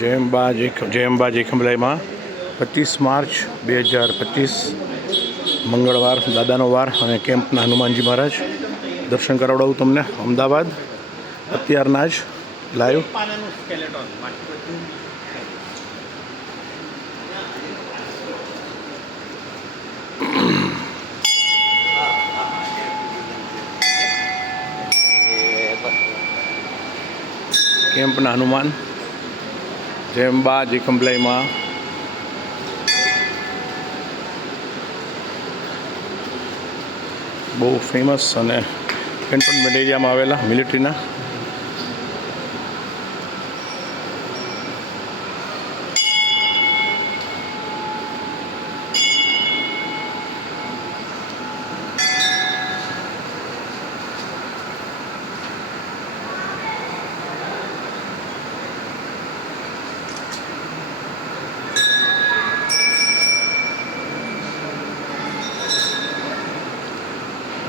જય અંબા જય ખંભલાઈમાં 25 માર્ચ 2025 મંગળવાર દાદાનો વાર અને કેમ્પના હનુમાનજી મહારાજ દર્શન કરાવડાવું તમને અમદાવાદ અત્યારના જ લાઈવ. કેમ્પના હનુમાન જય અંબા જય ખંભલાઈમાં બહુ ફેમસ અને કેન્ટોનમેન્ટ એરિયામાં આવેલા મિલિટરીના.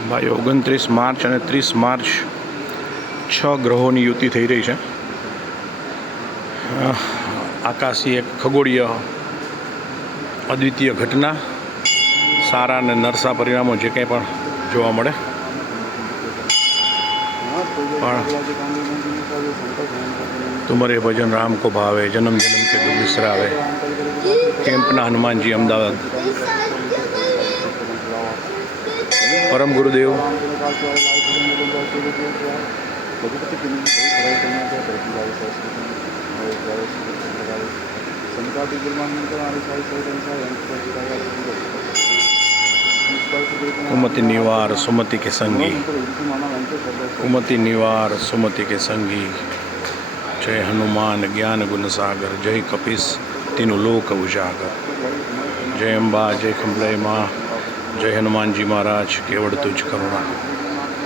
ભાઈ 29 માર્ચ અને 30 માર્ચ 6 ગ્રહોની યુતિ થઈ રહી છે. આકાશી એક ખગોળીય અદ્વિતીય ઘટના, સારા અને નરસા પરિણામો જે કંઈ પણ જોવા મળે. પણ તુમરે ભજન રામ કો ભાવે, જન્મ જન્મ કે દુઃખ બિસરાવે. કેમ્પના હનુમાનજી અમદાવાદ. પરમ ગુરુદેવ कुमति निवार सुमति के संगी, कुमति निवार सुमति के संगी. जय हनुमान ज्ञान गुण सागर, जय कपीस तीनों लोक उजागर. जय अंबा जय खंभलाई माँ, जय हनुमान जी महाराज, केवड़ तुझ करुणा.